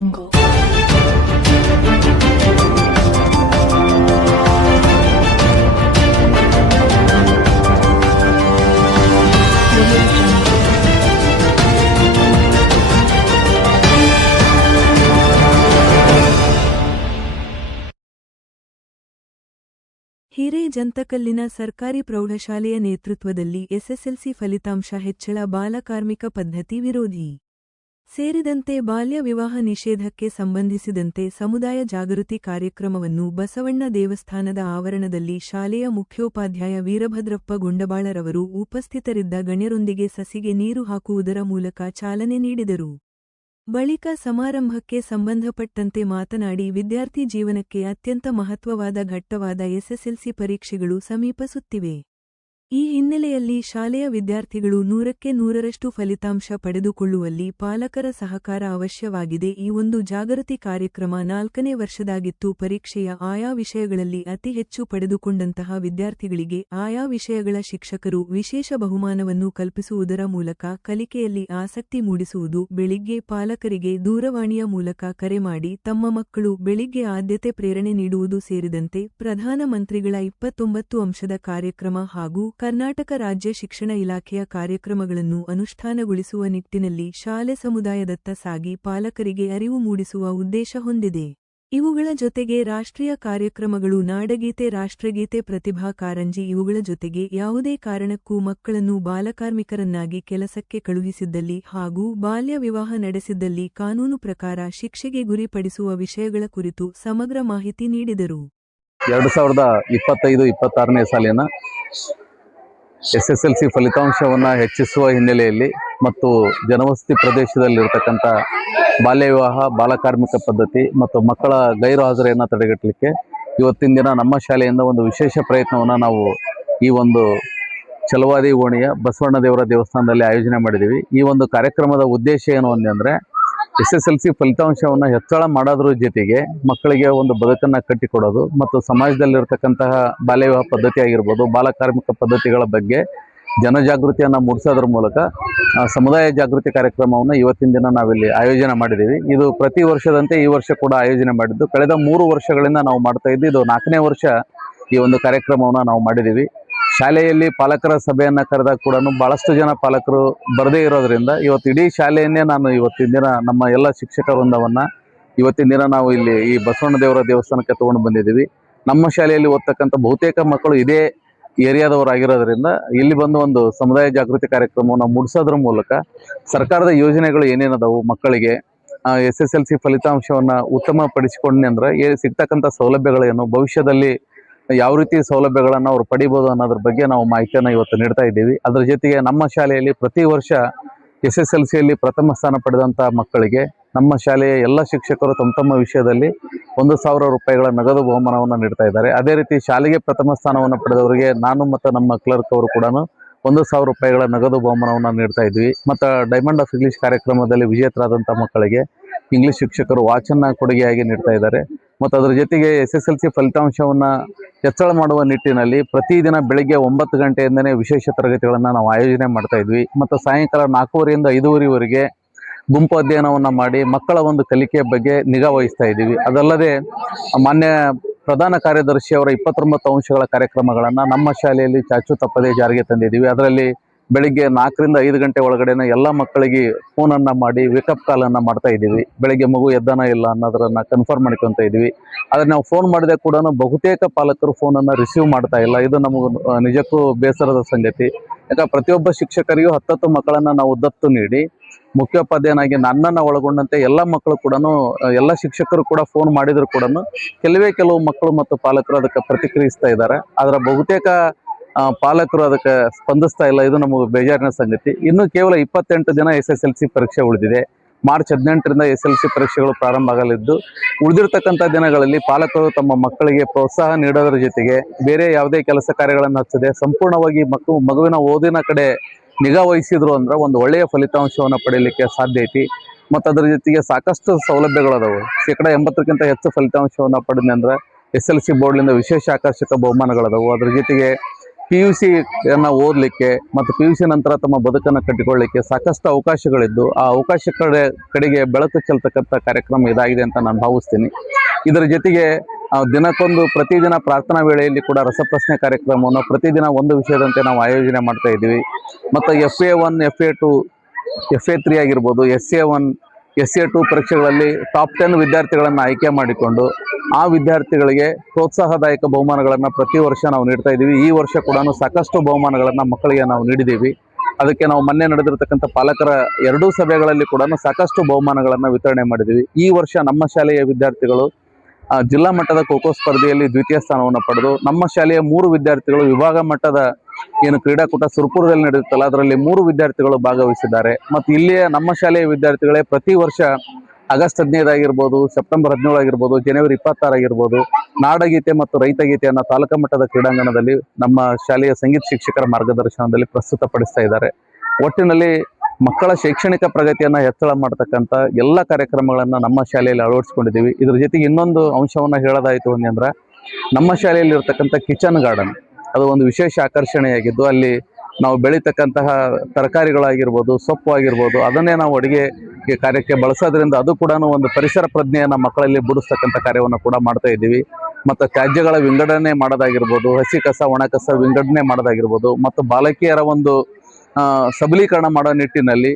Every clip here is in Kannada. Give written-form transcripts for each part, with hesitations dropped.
Jungle. ಹಿರೇಜಂತಕಲ್ಲಿನ ಸರ್ಕಾರಿ ಪ್ರೌಢಶಾಲೆಯ ನೇತೃತ್ವದಲ್ಲಿ ಎಸ್ಎಸ್ಎಲ್ಸಿ ಫಲಿತಾಂಶ ಹೆಚ್ಚಳ ಬಾಲಕಾರ್ಮಿಕ ಪದ್ಧತಿ ವಿರೋಧಿ ಸೇರಿದಂತೆ ಬಾಲ್ಯ ವಿವಾಹ ನಿಷೇಧಕ್ಕೆ ಸಂಬಂಧಿಸಿದಂತೆ ಸಮುದಾಯ ಜಾಗೃತಿ ಕಾರ್ಯಕ್ರಮವನ್ನು ಬಸವಣ್ಣ ದೇವಸ್ಥಾನದ ಆವರಣದಲ್ಲಿ ಶಾಲೆಯ ಮುಖ್ಯೋಪಾಧ್ಯಾಯ ವೀರಭದ್ರಪ್ಪ ಗುಂಡಬಾಳರವರು ಉಪಸ್ಥಿತರಿದ್ದ ಗಣ್ಯರೊಂದಿಗೆ ಸಸಿಗೆ ನೀರು ಹಾಕುವುದರ ಮೂಲಕ ಚಾಲನೆ ನೀಡಿದರು. ಬಳಿಕ ಸಮಾರಂಭಕ್ಕೆ ಸಂಬಂಧಪಟ್ಟಂತೆ ಮಾತನಾಡಿ ವಿದ್ಯಾರ್ಥಿ ಜೀವನಕ್ಕೆ ಅತ್ಯಂತ ಮಹತ್ವವಾದ ಘಟ್ಟವಾದ ಎಸ್ಎಸ್ಎಲ್ಸಿ ಪರೀಕ್ಷೆಗಳು ಸಮೀಪಿಸುತ್ತಿವೆ. ಈ ಹಿನ್ನೆಲೆಯಲ್ಲಿ ಶಾಲೆಯ ವಿದ್ಯಾರ್ಥಿಗಳು 100ಕ್ಕೆ 100ರಷ್ಟು ಫಲಿತಾಂಶ ಪಡೆದುಕೊಳ್ಳುವಲ್ಲಿ ಪಾಲಕರ ಸಹಕಾರ ಅವಶ್ಯವಾಗಿದೆ. ಈ ಒಂದು ಜಾಗೃತಿ ಕಾರ್ಯಕ್ರಮ 4ನೇ ವರ್ಷದಾಗಿತ್ತು. ಪರೀಕ್ಷೆಯ ಆಯಾ ವಿಷಯಗಳಲ್ಲಿ ಅತಿ ಹೆಚ್ಚು ಪಡೆದುಕೊಂಡಂತಹ ವಿದ್ಯಾರ್ಥಿಗಳಿಗೆ ಆಯಾ ವಿಷಯಗಳ ಶಿಕ್ಷಕರು ವಿಶೇಷ ಬಹುಮಾನವನ್ನು ಕಲ್ಪಿಸುವುದರ ಮೂಲಕ ಕಲಿಕೆಯಲ್ಲಿ ಆಸಕ್ತಿ ಮೂಡಿಸುವುದು. ಬೆಳಿಗ್ಗೆ ಪಾಲಕರಿಗೆ ದೂರವಾಣಿಯ ಮೂಲಕ ಕರೆ ಮಾಡಿ ತಮ್ಮ ಮಕ್ಕಳು ಬೆಳಿಗ್ಗೆ ಆದ್ಯತೆ ಪ್ರೇರಣೆ ನೀಡುವುದು ಸೇರಿದಂತೆ ಪ್ರಧಾನಮಂತ್ರಿಗಳ 29 ಅಂಶದ ಕಾರ್ಯಕ್ರಮ ಹಾಗೂ ಕರ್ನಾಟಕ ರಾಜ್ಯ ಶಿಕ್ಷಣ ಇಲಾಖೆಯ ಕಾರ್ಯಕ್ರಮಗಳನ್ನು ಅನುಷ್ಠಾನಗೊಳಿಸುವ ನಿಟ್ಟಿನಲ್ಲಿ ಶಾಲೆ ಸಮುದಾಯದತ್ತ ಸಾಗಿ ಪಾಲಕರಿಗೆ ಅರಿವು ಮೂಡಿಸುವ ಉದ್ದೇಶ ಹೊಂದಿದೆ. ಇವುಗಳ ಜೊತೆಗೆ ರಾಷ್ಟ್ರೀಯ ಕಾರ್ಯಕ್ರಮಗಳು, ನಾಡಗೀತೆ, ರಾಷ್ಟ್ರಗೀತೆ, ಪ್ರತಿಭಾ ಕಾರಂಜಿ ಇವುಗಳ ಜೊತೆಗೆ ಯಾವುದೇ ಕಾರಣಕ್ಕೂ ಮಕ್ಕಳನ್ನು ಬಾಲಕಾರ್ಮಿಕರನ್ನಾಗಿ ಕೆಲಸಕ್ಕೆ ಕಳುಹಿಸಿದ್ದಲ್ಲಿ ಹಾಗೂ ಬಾಲ್ಯ ವಿವಾಹ ನಡೆಸಿದ್ದಲ್ಲಿ ಕಾನೂನು ಪ್ರಕಾರ ಶಿಕ್ಷೆಗೆ ಗುರಿಪಡಿಸುವ ವಿಷಯಗಳ ಕುರಿತು ಸಮಗ್ರ ಮಾಹಿತಿ ನೀಡಿದರು. 2025-26ನೇ ಸಾಲಿನ ಎಸ್ಎಸ್ಎಲ್ಸಿ ಫಲಿತಾಂಶವನ್ನು ಹೆಚ್ಚಿಸುವ ಹಿನ್ನೆಲೆಯಲ್ಲಿ ಮತ್ತು ಜನವಸತಿ ಪ್ರದೇಶದಲ್ಲಿರತಕ್ಕಂಥ ಬಾಲ್ಯ ವಿವಾಹ, ಬಾಲಕಾರ್ಮಿಕ ಪದ್ಧತಿ ಮತ್ತು ಮಕ್ಕಳ ಗೈರು ಹಾಜರಿಯನ್ನು ತಡೆಗಟ್ಟಲಿಕ್ಕೆ ಇವತ್ತಿನ ದಿನ ನಮ್ಮ ಶಾಲೆಯಿಂದ ಒಂದು ವಿಶೇಷ ಪ್ರಯತ್ನವನ್ನು ನಾವು ಈ ಒಂದು ಛಲವಾದಿ ಓಣಿಯ ಬಸವಣ್ಣ ದೇವರ ದೇವಸ್ಥಾನದಲ್ಲಿ ಆಯೋಜನೆ ಮಾಡಿದ್ದೀವಿ. ಈ ಒಂದು ಕಾರ್ಯಕ್ರಮದ ಉದ್ದೇಶ ಏನು ಅಂದರೆ ಎಸ್ಎಸ್ಎಲ್ಸಿ ಫಲಿತಾಂಶವನ್ನು ಹೆಚ್ಚಳ ಮಾಡೋದ್ರ ಜೊತೆಗೆ ಮಕ್ಕಳಿಗೆ ಒಂದು ಬದುಕನ್ನು ಕಟ್ಟಿಕೊಡೋದು ಮತ್ತು ಸಮಾಜದಲ್ಲಿರ್ತಕ್ಕಂತಹ ಬಾಲ್ಯ ವಿವಾಹ ಪದ್ಧತಿ ಆಗಿರ್ಬೋದು, ಬಾಲಕಾರ್ಮಿಕ ಪದ್ಧತಿಗಳ ಬಗ್ಗೆ ಜನಜಾಗೃತಿಯನ್ನು ಮೂಡಿಸೋದ್ರ ಮೂಲಕ ಸಮುದಾಯ ಜಾಗೃತಿ ಕಾರ್ಯಕ್ರಮವನ್ನು ಇವತ್ತಿನ ದಿನ ನಾವಿಲ್ಲಿ ಆಯೋಜನೆ ಮಾಡಿದ್ದೀವಿ. ಇದು ಪ್ರತಿ ವರ್ಷದಂತೆ ಈ ವರ್ಷ ಕೂಡ ಆಯೋಜನೆ ಮಾಡಿದ್ದು, ಕಳೆದ 3 ವರ್ಷಗಳಿಂದ ನಾವು ಮಾಡ್ತಾ ಇದ್ದು ಇದು 4ನೇ ವರ್ಷ ಈ ಒಂದು ಕಾರ್ಯಕ್ರಮವನ್ನು ನಾವು ಮಾಡಿದ್ದೀವಿ. ಶಾಲೆಯಲ್ಲಿ ಪಾಲಕರ ಸಭೆಯನ್ನು ಕರೆದಾಗ ಕೂಡ ಭಾಳಷ್ಟು ಜನ ಪಾಲಕರು ಬರದೇ ಇರೋದ್ರಿಂದ ಇವತ್ತು ಇಡೀ ಶಾಲೆಯನ್ನೇ ನಾನು ಇವತ್ತಿನ ದಿನ ನಮ್ಮ ಎಲ್ಲ ಶಿಕ್ಷಕ ವೃಂದವನ್ನು ಇವತ್ತಿನ ದಿನ ನಾವು ಇಲ್ಲಿ ಈ ಬಸವಣ್ಣ ದೇವರ ದೇವಸ್ಥಾನಕ್ಕೆ ತೊಗೊಂಡು ಬಂದಿದ್ದೀವಿ. ನಮ್ಮ ಶಾಲೆಯಲ್ಲಿ ಓದ್ತಕ್ಕಂಥ ಬಹುತೇಕ ಮಕ್ಕಳು ಇದೇ ಏರಿಯಾದವರಾಗಿರೋದ್ರಿಂದ ಇಲ್ಲಿ ಬಂದು ಒಂದು ಸಮುದಾಯ ಜಾಗೃತಿ ಕಾರ್ಯಕ್ರಮವನ್ನು ಮೂಡಿಸೋದ್ರ ಮೂಲಕ ಸರ್ಕಾರದ ಯೋಜನೆಗಳು ಏನೇನದಾವು ಮಕ್ಕಳಿಗೆ ಎಸ್ಎಸ್ಎಲ್ಸಿ ಫಲಿತಾಂಶವನ್ನು ಉತ್ತಮಪಡಿಸಿಕೊಂಡ್ರೆ ಅಂದರೆ ಸಿಗ್ತಕ್ಕಂಥ ಸೌಲಭ್ಯಗಳೇನು, ಭವಿಷ್ಯದಲ್ಲಿ ಯಾವ ರೀತಿ ಸೌಲಭ್ಯಗಳನ್ನು ಅವರು ಪಡಿಬೋದು ಅನ್ನೋದ್ರ ಬಗ್ಗೆ ನಾವು ಮಾಹಿತಿಯನ್ನು ಇವತ್ತು ನೀಡ್ತಾ ಇದ್ದೀವಿ. ಅದರ ಜೊತೆಗೆ ನಮ್ಮ ಶಾಲೆಯಲ್ಲಿ ಪ್ರತಿ ವರ್ಷ ಎಸ್ಎಸ್ಎಲ್ಸಿಯಲ್ಲಿ ಪ್ರಥಮ ಸ್ಥಾನ ಪಡೆದಂಥ ಮಕ್ಕಳಿಗೆ ನಮ್ಮ ಶಾಲೆಯ ಎಲ್ಲ ಶಿಕ್ಷಕರು ತಮ್ಮ ವಿಷಯದಲ್ಲಿ 1,000 ರೂಪಾಯಿಗಳ ನಗದು ಬಹುಮಾನವನ್ನು ನೀಡ್ತಾ ಇದ್ದಾರೆ. ಅದೇ ರೀತಿ ಶಾಲೆಗೆ ಪ್ರಥಮ ಸ್ಥಾನವನ್ನು ಪಡೆದವರಿಗೆ ನಾನು ಮತ್ತು ನಮ್ಮ ಕ್ಲರ್ಕ್ ಅವರು ಕೂಡ 1,000 ರೂಪಾಯಿಗಳ ನಗದು ಬಹುಮಾನವನ್ನು ನೀಡ್ತಾ ಇದ್ವಿ. ಮತ್ತು ಡೈಮಂಡ್ ಆಫ್ ಇಂಗ್ಲೀಷ್ ಕಾರ್ಯಕ್ರಮದಲ್ಲಿ ವಿಜೇತರಾದಂಥ ಮಕ್ಕಳಿಗೆ ಇಂಗ್ಲೀಷ್ ಶಿಕ್ಷಕರು ವಾಚನ್ನು ಕೊಡುಗೆಯಾಗಿ ನೀಡ್ತಾ ಇದ್ದಾರೆ. ಮತ್ತು ಅದರ ಜೊತೆಗೆ ಎಸ್ಎಸ್ಎಲ್ಸಿ ಫಲಿತಾಂಶವನ್ನು ಹೆಚ್ಚಳ ಮಾಡುವ ನಿಟ್ಟಿನಲ್ಲಿ ಪ್ರತಿದಿನ ಬೆಳಗ್ಗೆ 9 ಗಂಟೆಯಿಂದನೇ ವಿಶೇಷ ತರಗತಿಗಳನ್ನು ನಾವು ಆಯೋಜನೆ ಮಾಡ್ತಾ ಇದ್ವಿ. ಮತ್ತು ಸಾಯಂಕಾಲ 4:30ರಿಂದ 5:30ವರೆಗೆ ಗುಂಪು ಅಧ್ಯಯನವನ್ನು ಮಾಡಿ ಮಕ್ಕಳ ಒಂದು ಕಲಿಕೆಯ ಬಗ್ಗೆ ನಿಗಾ ವಹಿಸ್ತಾ ಇದ್ದೀವಿ. ಅದಲ್ಲದೆ ಮಾನ್ಯ ಪ್ರಧಾನ ಕಾರ್ಯದರ್ಶಿಯವರ 29 ಅಂಶಗಳ ಕಾರ್ಯಕ್ರಮಗಳನ್ನು ನಮ್ಮ ಶಾಲೆಯಲ್ಲಿ ಚಾಚು ತಪ್ಪದೇ ಜಾರಿಗೆ ತಂದಿದ್ದೀವಿ. ಅದರಲ್ಲಿ ಬೆಳಿಗ್ಗೆ 4ರಿಂದ 5 ಗಂಟೆ ಒಳಗಡೆನೇ ಎಲ್ಲ ಮಕ್ಕಳಿಗೆ ಫೋನನ್ನು ಮಾಡಿ ವೇಕಪ್ ಕಾಲನ್ನು ಮಾಡ್ತಾ ಇದ್ದೀವಿ. ಬೆಳಗ್ಗೆ ಮಗು ಎದ್ದಾನ ಇಲ್ಲ ಅನ್ನೋದನ್ನು ಕನ್ಫರ್ಮ್ ಮಾಡ್ಕೊತಾ ಇದ್ವಿ. ಆದರೆ ನಾವು ಫೋನ್ ಮಾಡಿದೆ ಕೂಡ ಬಹುತೇಕ ಪಾಲಕರು ಫೋನನ್ನು ರಿಸೀವ್ ಮಾಡ್ತಾ ಇಲ್ಲ. ಇದು ನಮಗೂ ನಿಜಕ್ಕೂ ಬೇಸರದ ಸಂಗತಿ. ಯಾಕಂದ್ರೆ ಪ್ರತಿಯೊಬ್ಬ ಶಿಕ್ಷಕರಿಗೂ 10 ಮಕ್ಕಳನ್ನು ನಾವು ದತ್ತು ನೀಡಿ ಮುಖ್ಯೋಪಾಧ್ಯಾಯನಾಗಿ ನನ್ನನ್ನು ಒಳಗೊಂಡಂತೆ ಎಲ್ಲ ಮಕ್ಕಳು ಕೂಡ ಎಲ್ಲ ಶಿಕ್ಷಕರು ಕೂಡ ಫೋನ್ ಮಾಡಿದ್ರು ಕೂಡ ಕೆಲವು ಮಕ್ಕಳು ಮತ್ತು ಪಾಲಕರು ಅದಕ್ಕೆ ಪ್ರತಿಕ್ರಿಯಿಸ್ತಾ ಇದ್ದಾರೆ. ಅದರ ಬಹುತೇಕ ಪಾಲಕರು ಅದಕ್ಕೆ ಸ್ಪಂದಿಸ್ತಾ ಇಲ್ಲ. ಇದು ನಮಗೆ ಬೇಜಾರಿನ ಸಂಗತಿ. ಇನ್ನು ಕೇವಲ 28 ದಿನ ಎಸ್ಎಸ್ಎಲ್ಸಿ ಪರೀಕ್ಷೆ ಉಳಿದಿದೆ. ಮಾರ್ಚ್ 18ರಿಂದ ಎಸ್ಎಲ್ಸಿ ಪರೀಕ್ಷೆಗಳು ಪ್ರಾರಂಭ ಆಗಲಿದ್ದು, ಉಳಿದಿರ್ತಕ್ಕಂಥ ದಿನಗಳಲ್ಲಿ ಪಾಲಕರು ತಮ್ಮ ಮಕ್ಕಳಿಗೆ ಪ್ರೋತ್ಸಾಹ ನೀಡೋದ್ರ ಜೊತೆಗೆ ಬೇರೆ ಯಾವುದೇ ಕೆಲಸ ಕಾರ್ಯಗಳನ್ನು ಹಚ್ಚದೆ ಸಂಪೂರ್ಣವಾಗಿ ಮಗುವಿನ ಓದಿನ ಕಡೆ ನಿಗಾ ವಹಿಸಿದ್ರು ಅಂದ್ರೆ ಒಂದು ಒಳ್ಳೆಯ ಫಲಿತಾಂಶವನ್ನು ಪಡೆಯಲಿಕ್ಕೆ ಸಾಧ್ಯ ಐತಿ. ಮತ್ತು ಅದರ ಜೊತೆಗೆ ಸಾಕಷ್ಟು ಸೌಲಭ್ಯಗಳದಾವು. 80%ಕ್ಕಿಂತ ಹೆಚ್ಚು ಫಲಿತಾಂಶವನ್ನು ಪಡೆದ್ರೆ SLC ಬೋರ್ಡ್ನಿಂದ ವಿಶೇಷ ಆಕರ್ಷಕ ಬಹುಮಾನಗಳದಾವು. ಅದರ ಜೊತೆಗೆ PUCಯನ್ನು ಓದಲಿಕ್ಕೆ ಮತ್ತು PUC ನಂತರ ತಮ್ಮ ಬದುಕನ್ನು ಕಟ್ಟಿಕೊಳ್ಳಲಿಕ್ಕೆ ಸಾಕಷ್ಟು ಅವಕಾಶಗಳಿದ್ದು ಆ ಅವಕಾಶ ಕಡೆಗೆ ಬೆಳಕು ಚೆಲ್ತಕ್ಕಂಥ ಕಾರ್ಯಕ್ರಮ ಇದಾಗಿದೆ ಅಂತ ನಾನು ಭಾವಿಸ್ತೀನಿ. ಇದರ ಜೊತೆಗೆ ದಿನಕ್ಕೊಂದು ಪ್ರತಿದಿನ ಪ್ರಾರ್ಥನಾ ವೇಳೆಯಲ್ಲಿ ಕೂಡ ರಸಪ್ರಶ್ನೆ ಕಾರ್ಯಕ್ರಮವನ್ನು ಪ್ರತಿದಿನ ಒಂದು ವಿಷಯದಂತೆ ನಾವು ಆಯೋಜನೆ ಮಾಡ್ತಾ ಇದ್ದೀವಿ. ಮತ್ತು FA1, FA2, FA3 ಆಗಿರ್ಬೋದು, SA1, SA2 ಪರೀಕ್ಷೆಗಳಲ್ಲಿ ಟಾಪ್ 10 ವಿದ್ಯಾರ್ಥಿಗಳನ್ನು ಆಯ್ಕೆ ಮಾಡಿಕೊಂಡು ಆ ವಿದ್ಯಾರ್ಥಿಗಳಿಗೆ ಪ್ರೋತ್ಸಾಹದಾಯಕ ಬಹುಮಾನಗಳನ್ನು ಪ್ರತಿ ವರ್ಷ ನಾವು ನೀಡ್ತಾ ಇದ್ದೀವಿ. ಈ ವರ್ಷ ಕೂಡ ಸಾಕಷ್ಟು ಬಹುಮಾನಗಳನ್ನು ಮಕ್ಕಳಿಗೆ ನಾವು ನೀಡಿದ್ದೀವಿ. ಅದಕ್ಕೆ ನಾವು ಮೊನ್ನೆ ನಡೆದಿರತಕ್ಕಂಥ ಪಾಲಕರ 2 ಸಭೆಗಳಲ್ಲಿ ಕೂಡ ಸಾಕಷ್ಟು ಬಹುಮಾನಗಳನ್ನು ವಿತರಣೆ ಮಾಡಿದ್ದೀವಿ. ಈ ವರ್ಷ ನಮ್ಮ ಶಾಲೆಯ ವಿದ್ಯಾರ್ಥಿಗಳು ಜಿಲ್ಲಾ ಮಟ್ಟದ ಖೋಖೋ ಸ್ಪರ್ಧೆಯಲ್ಲಿ ದ್ವಿತೀಯ ಸ್ಥಾನವನ್ನು ಪಡೆದು, ನಮ್ಮ ಶಾಲೆಯ 3 ವಿದ್ಯಾರ್ಥಿಗಳು ವಿಭಾಗ ಮಟ್ಟದ ಏನು ಕ್ರೀಡಾಕೂಟ ಸುರಪುರದಲ್ಲಿ ನಡೆಯುತ್ತಲ್ಲ ಅದರಲ್ಲಿ 3 ವಿದ್ಯಾರ್ಥಿಗಳು ಭಾಗವಹಿಸಿದ್ದಾರೆ. ಮತ್ತು ಇಲ್ಲಿಯ ನಮ್ಮ ಶಾಲೆಯ ವಿದ್ಯಾರ್ಥಿಗಳೇ ಪ್ರತಿ ವರ್ಷ ಆಗಸ್ಟ್ 15 ಆಗಿರ್ಬೋದು, ಸೆಪ್ಟೆಂಬರ್ 17 ಆಗಿರ್ಬೋದು, ಜನವರಿ 26 ಆಗಿರ್ಬೋದು, ನಾಡಗೀತೆ ಮತ್ತು ರೈತಗೀತೆಯನ್ನು ತಾಲೂಕಾ ಮಟ್ಟದ ಕ್ರೀಡಾಂಗಣದಲ್ಲಿ ನಮ್ಮ ಶಾಲೆಯ ಸಂಗೀತ ಶಿಕ್ಷಕರ ಮಾರ್ಗದರ್ಶನದಲ್ಲಿ ಪ್ರಸ್ತುತಪಡಿಸ್ತಾ ಇದ್ದಾರೆ. ಒಟ್ಟಿನಲ್ಲಿ ಮಕ್ಕಳ ಶೈಕ್ಷಣಿಕ ಪ್ರಗತಿಯನ್ನು ಹೆಚ್ಚಳ ಮಾಡ್ತಕ್ಕಂಥ ಎಲ್ಲ ಕಾರ್ಯಕ್ರಮಗಳನ್ನು ನಮ್ಮ ಶಾಲೆಯಲ್ಲಿ ಅಳವಡಿಸ್ಕೊಂಡಿದ್ದೀವಿ. ಇದ್ರ ಜೊತೆಗೆ ಇನ್ನೊಂದು ಅಂಶವನ್ನು ಹೇಳೋದಾಯಿತು ಅಂದ್ರೆ, ನಮ್ಮ ಶಾಲೆಯಲ್ಲಿ ಇರ್ತಕ್ಕಂಥ ಕಿಚನ್ ಗಾರ್ಡನ್ ಅದು ಒಂದು ವಿಶೇಷ ಆಕರ್ಷಣೆಯಾಗಿದ್ದು, ಅಲ್ಲಿ ನಾವು ಬೆಳೀತಕ್ಕಂತಹ ತರಕಾರಿಗಳಾಗಿರ್ಬೋದು, ಸೊಪ್ಪು ಆಗಿರ್ಬೋದು, ಅದನ್ನೇ ನಾವು ಅಡುಗೆ ಕಾರ್ಯಕ್ಕೆ ಬಳಸೋದ್ರಿಂದ ಅದು ಕೂಡ ಒಂದು ಪರಿಸರ ಪ್ರಜ್ಞೆಯನ್ನು ಮಕ್ಕಳಲ್ಲಿ ಮೂಡಿಸ್ತಕ್ಕಂಥ ಕಾರ್ಯವನ್ನು ಕೂಡ ಮಾಡ್ತಾ ಇದ್ದೀವಿ. ಮತ್ತು ತ್ಯಾಜ್ಯಗಳ ವಿಂಗಡಣೆ ಮಾಡೋದಾಗಿರ್ಬೋದು, ಹಸಿ ಕಸ ಒಣ ಕಸ ವಿಂಗಡಣೆ ಮಾಡೋದಾಗಿರ್ಬೋದು, ಮತ್ತು ಬಾಲಕಿಯರ ಒಂದು ಸಬಲೀಕರಣ ಮಾಡೋ ನಿಟ್ಟಿನಲ್ಲಿ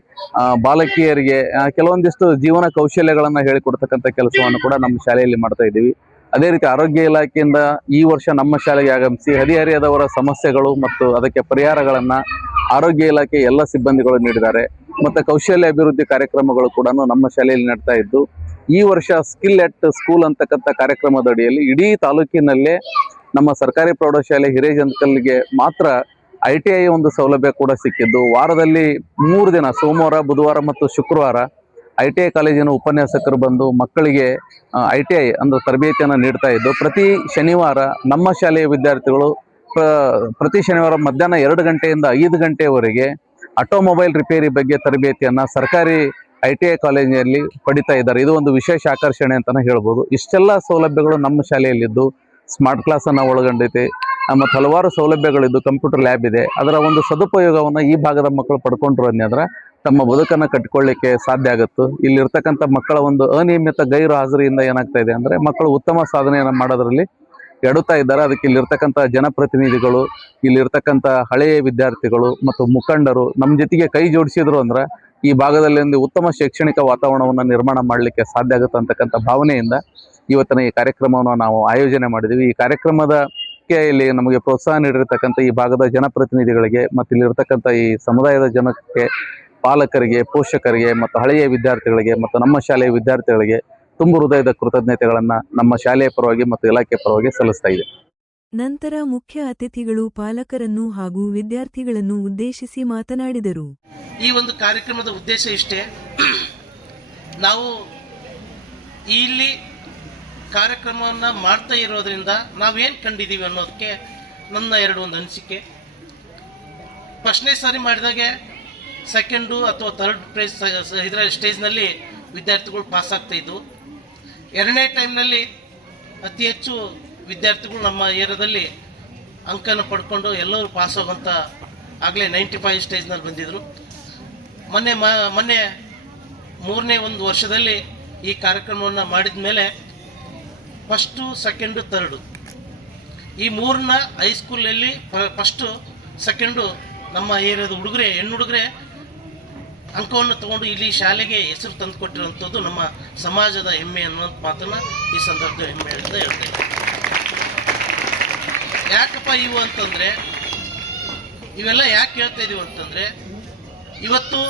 ಬಾಲಕಿಯರಿಗೆ ಕೆಲವೊಂದಿಷ್ಟು ಜೀವನ ಕೌಶಲ್ಯಗಳನ್ನು ಹೇಳಿಕೊಡ್ತಕ್ಕಂಥ ಕೆಲಸವನ್ನು ಕೂಡ ನಮ್ಮ ಶಾಲೆಯಲ್ಲಿ ಮಾಡ್ತಾ ಇದ್ದೀವಿ. ಅದೇ ರೀತಿ ಆರೋಗ್ಯ ಇಲಾಖೆಯಿಂದ ಈ ವರ್ಷ ನಮ್ಮ ಶಾಲೆಗೆ ಆಗಮಿಸಿ ಹದಿಹರೆಯದವರ ಸಮಸ್ಯೆಗಳು ಮತ್ತು ಅದಕ್ಕೆ ಪರಿಹಾರಗಳನ್ನು ಆರೋಗ್ಯ ಇಲಾಖೆ ಎಲ್ಲ ಸಿಬ್ಬಂದಿಗಳು ನೀಡಿದ್ದಾರೆ. ಮತ್ತು ಕೌಶಲ್ಯ ಅಭಿವೃದ್ಧಿ ಕಾರ್ಯಕ್ರಮಗಳು ಕೂಡ ನಮ್ಮ ಶಾಲೆಯಲ್ಲಿ ನಡ್ತಾ ಇದ್ದು, ಈ ವರ್ಷ ಸ್ಕಿಲ್ ಎಟ್ ಸ್ಕೂಲ್ ಅಂತಕ್ಕಂಥ ಕಾರ್ಯಕ್ರಮದ ಅಡಿಯಲ್ಲಿ ಇಡೀ ತಾಲೂಕಿನಲ್ಲೇ ನಮ್ಮ ಸರ್ಕಾರಿ ಪ್ರೌಢಶಾಲೆ ಹಿರೇಜಂಕಲ್ಗೆ ಮಾತ್ರ ITI ಒಂದು ಸೌಲಭ್ಯ ಕೂಡ ಸಿಕ್ಕಿದ್ದು, ವಾರದಲ್ಲಿ 3 ದಿನ ಸೋಮವಾರ, ಬುಧವಾರ ಮತ್ತು ಶುಕ್ರವಾರ ITI ಕಾಲೇಜಿನ ಉಪನ್ಯಾಸಕರು ಬಂದು ಮಕ್ಕಳಿಗೆ ITI ಅಂದ್ರೆ ತರಬೇತಿಯನ್ನು ನೀಡ್ತಾ ಇದ್ದು, ಪ್ರತಿ ಶನಿವಾರ ನಮ್ಮ ಶಾಲೆಯ ವಿದ್ಯಾರ್ಥಿಗಳು ಪ್ರತಿ ಶನಿವಾರ ಮಧ್ಯಾಹ್ನ 2 ಗಂಟೆಯಿಂದ 5 ಗಂಟೆಯವರೆಗೆ ಆಟೋಮೊಬೈಲ್ ರಿಪೇರಿ ಬಗ್ಗೆ ತರಬೇತಿಯನ್ನು ಸರ್ಕಾರಿ ITI ಕಾಲೇಜಿನಲ್ಲಿ ಪಡಿತಾ ಇದ್ದಾರೆ. ಇದು ಒಂದು ವಿಶೇಷ ಆಕರ್ಷಣೆ ಅಂತಲೇ ಹೇಳ್ಬೋದು. ಇಷ್ಟೆಲ್ಲ ಸೌಲಭ್ಯಗಳು ನಮ್ಮ ಶಾಲೆಯಲ್ಲಿದ್ದು ಸ್ಮಾರ್ಟ್ ಕ್ಲಾಸನ್ನು ಒಳಗೊಂಡೈತೆ ಮತ್ತು ಹಲವಾರು ಸೌಲಭ್ಯಗಳಿದ್ದು, ಕಂಪ್ಯೂಟರ್ ಲ್ಯಾಬ್ ಇದೆ. ಅದರ ಒಂದು ಸದುಪಯೋಗವನ್ನು ಈ ಭಾಗದ ಮಕ್ಕಳು ಪಡ್ಕೊಂಡ್ರು ಅಂದ್ರೆ ತಮ್ಮ ಬದುಕನ್ನು ಕಟ್ಟಿಕೊಳ್ಳಿಕ್ಕೆ ಸಾಧ್ಯ ಆಗುತ್ತೆ. ಇಲ್ಲಿರ್ತಕ್ಕಂಥ ಮಕ್ಕಳ ಒಂದು ಅನಿಯಮಿತ ಗೈರು ಹಾಜರಿಯಿಂದ ಏನಾಗ್ತಾ ಇದೆ ಅಂದರೆ ಮಕ್ಕಳು ಉತ್ತಮ ಸಾಧನೆಯನ್ನು ಮಾಡೋದರಲ್ಲಿ ಎಡುತ್ತಾ ಇದ್ದಾರೆ. ಅದಕ್ಕೆ ಇಲ್ಲಿರ್ತಕ್ಕಂಥ ಜನಪ್ರತಿನಿಧಿಗಳು, ಇಲ್ಲಿರ್ತಕ್ಕಂಥ ಹಳೆಯ ವಿದ್ಯಾರ್ಥಿಗಳು ಮತ್ತು ಮುಖಂಡರು ನಮ್ಮ ಜೊತೆಗೆ ಕೈ ಜೋಡಿಸಿದ್ರು ಅಂದ್ರೆ ಈ ಭಾಗದಲ್ಲಿ ಒಂದು ಉತ್ತಮ ಶೈಕ್ಷಣಿಕ ವಾತಾವರಣವನ್ನು ನಿರ್ಮಾಣ ಮಾಡಲಿಕ್ಕೆ ಸಾಧ್ಯ ಆಗುತ್ತೆ ಅಂತಕ್ಕಂಥ ಭಾವನೆಯಿಂದ ಇವತ್ತಿನ ಈ ಕಾರ್ಯಕ್ರಮವನ್ನು ನಾವು ಆಯೋಜನೆ ಮಾಡಿದ್ದೀವಿ. ಈ ಕಾರ್ಯಕ್ರಮಕ್ಕೆ ಇಲ್ಲಿ ನಮಗೆ ಪ್ರೋತ್ಸಾಹ ನೀಡಿರ್ತಕ್ಕಂಥ ಈ ಭಾಗದ ಜನಪ್ರತಿನಿಧಿಗಳಿಗೆ ಮತ್ತು ಇಲ್ಲಿರ್ತಕ್ಕಂಥ ಈ ಸಮುದಾಯದ ಜನಕ್ಕೆ, ಪಾಲಕರಿಗೆ, ಪೋಷಕರಿಗೆ ಮತ್ತು ಹಳೆಯ ವಿದ್ಯಾರ್ಥಿಗಳಿಗೆ ಮತ್ತು ನಮ್ಮ ಶಾಲೆಯ ವಿದ್ಯಾರ್ಥಿಗಳಿಗೆ ತುಂಬು ಹೃದಯದ ಕೃತಜ್ಞತೆಗಳನ್ನು ನಮ್ಮ ಶಾಲೆಯ ಪರವಾಗಿ ಮತ್ತು ಇಲಾಖೆ ಪರವಾಗಿ ಸಲ್ಲಿಸ್ತಾ ಇದೆ. ನಂತರ ಮುಖ್ಯ ಅತಿಥಿಗಳು ಪಾಲಕರನ್ನು ಹಾಗೂ ವಿದ್ಯಾರ್ಥಿಗಳನ್ನು ಉದ್ದೇಶಿಸಿ ಮಾತನಾಡಿದರು. ಈ ಒಂದು ಕಾರ್ಯಕ್ರಮದ ಉದ್ದೇಶ ಇಷ್ಟೇ. ನಾವು ಇಲ್ಲಿ ಕಾರ್ಯಕ್ರಮವನ್ನು ಮಾಡ್ತಾ ಇರೋದ್ರಿಂದ ನಾವೇನು ಕಂಡಿದ್ದೀವಿ ಅನ್ನೋದಕ್ಕೆ ನನ್ನ ಒಂದು ಅನಿಸಿಕೆ. ಫಸ್ಟ್ನೇ ಸಾರಿ ಮಾಡಿದಾಗೆ ಸೆಕೆಂಡು ಅಥವಾ ಥರ್ಡ್ ಪ್ರೈಸ್ ಇದರ ಸ್ಟೇಜ್ನಲ್ಲಿ ವಿದ್ಯಾರ್ಥಿಗಳು ಪಾಸ್ ಆಗ್ತಾಯಿದ್ವು. ಎರಡನೇ ಟೈಮ್ನಲ್ಲಿ ಅತಿ ಹೆಚ್ಚು ವಿದ್ಯಾರ್ಥಿಗಳು ನಮ್ಮ ಏರಿಯಾದಲ್ಲಿ ಅಂಕನ ಪಡ್ಕೊಂಡು ಎಲ್ಲರೂ ಪಾಸ್ ಆಗುವಂಥ ಆಗಲೇ 95 ಸ್ಟೇಜ್ನಲ್ಲಿ ಬಂದಿದ್ದರು. ಮೊನ್ನೆ 3ನೇ ಒಂದು ವರ್ಷದಲ್ಲಿ ಈ ಕಾರ್ಯಕ್ರಮವನ್ನು ಮಾಡಿದ ಮೇಲೆ ಫಸ್ಟು, ಸೆಕೆಂಡು, ಥರ್ಡು ಈ 3ನ್ನ ಹೈಸ್ಕೂಲಲ್ಲಿ ಫಸ್ಟು, ಸೆಕೆಂಡು ನಮ್ಮ ಏರಿಯಾದ ಹುಡುಗರೇ, ಹೆಣ್ಣು ಹುಡುಗರೇ ಅಂಕವನ್ನು ತಗೊಂಡು ಇಲ್ಲಿ ಶಾಲೆಗೆ ಹೆಸರು ತಂದು ಕೊಟ್ಟಿರುವಂಥದ್ದು ನಮ್ಮ ಸಮಾಜದ ಹೆಮ್ಮೆ ಅನ್ನೋಂಥ ಮಾತನ್ನು ಈ ಸಂದರ್ಭದಲ್ಲಿ ಹೆಮ್ಮೆಯಿಂದ ಹೇಳ್ತೇನೆ. ಯಾಕಪ್ಪ ಇವು ಅಂತಂದರೆ, ಇವೆಲ್ಲ ಯಾಕೆ ಹೇಳ್ತಾ ಇದೀವಿ ಅಂತಂದರೆ, ಇವತ್ತು